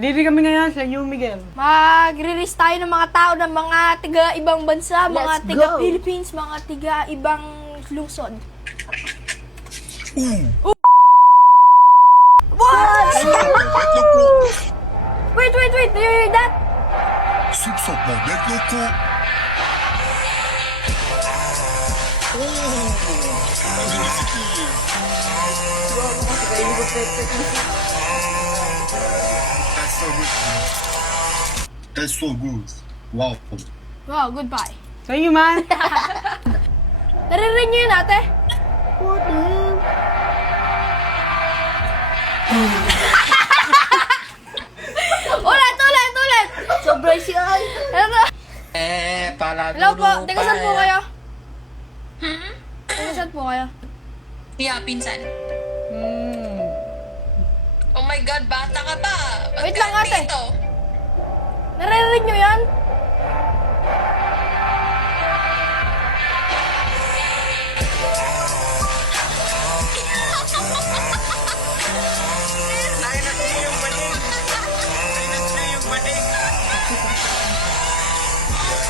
Hindi kami ngayon sa New Miguel. Magre-race tayo ng mga tao ng mga tiga-ibang bansa, mga Let's tiga-Philippines, mga tiga-ibang lungsod. What? Wait, do you hear that? Soupçon mon net loco. That's so good. Wow. Wow, goodbye. Sa inyo man. Naririnig niyo yun, ate? Ulit! Sobrang siya. Ano? Palado. Hello po, taga saan po kayo? Taga saan po kayo? Yeah, pinsan. Oh my God, bata ka pa. Ba't Wait ka lang, ate. dito? Naririnig niyo yan?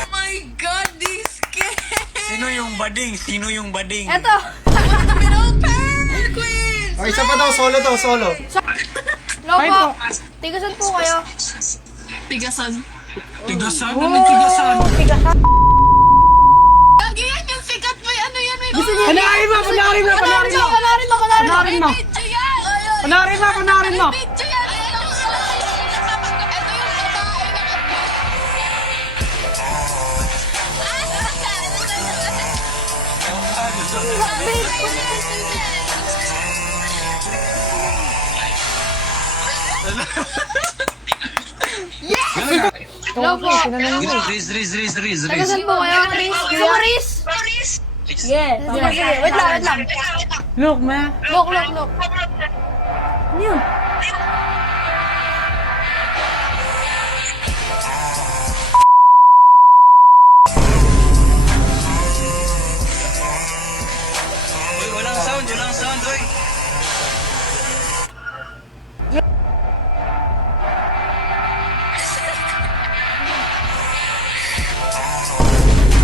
Oh my God, this kid! Sino yung bading? Eto! Middle Penguins! Oh, isa pa daw, solo. Hello po, taga saan po kayo? Tigasan. Tigasan? Anong tigasan? Lagi yan yung sikat mo. Ano yan? May Panarin mo! Panarin mo! Panarin mo! video yan! Panarin mo! Video yan! Ito yung babae na Hello po, Riz. taga saan po kayo? Riz? Yeah. Sige, wait lang. Look, ma. Look. Ano yun? Walang sound, oy.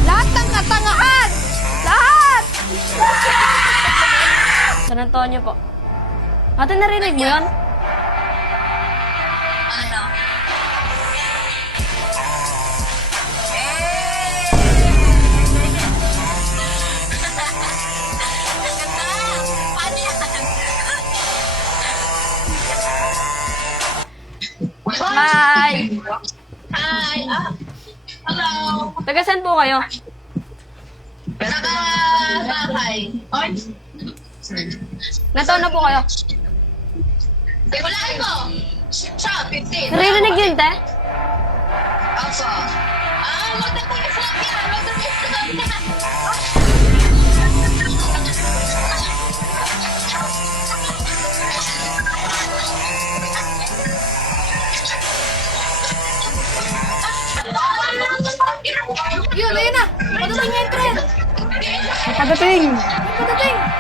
Lahat ng katangahan! Lahat! San Antonio po. Ate, narinig mo yun? Ano? Hi! Hi! Hello! Taga saan po kayo? Naka-bahay. Nataon na po kayo? Wala ko! Siya, 15. Narinig yun, te? Ako. Magdapulis lang yan. Magdapulis lang yan. Yun, ayun na! Padating nga yung tren! Padating! Padating!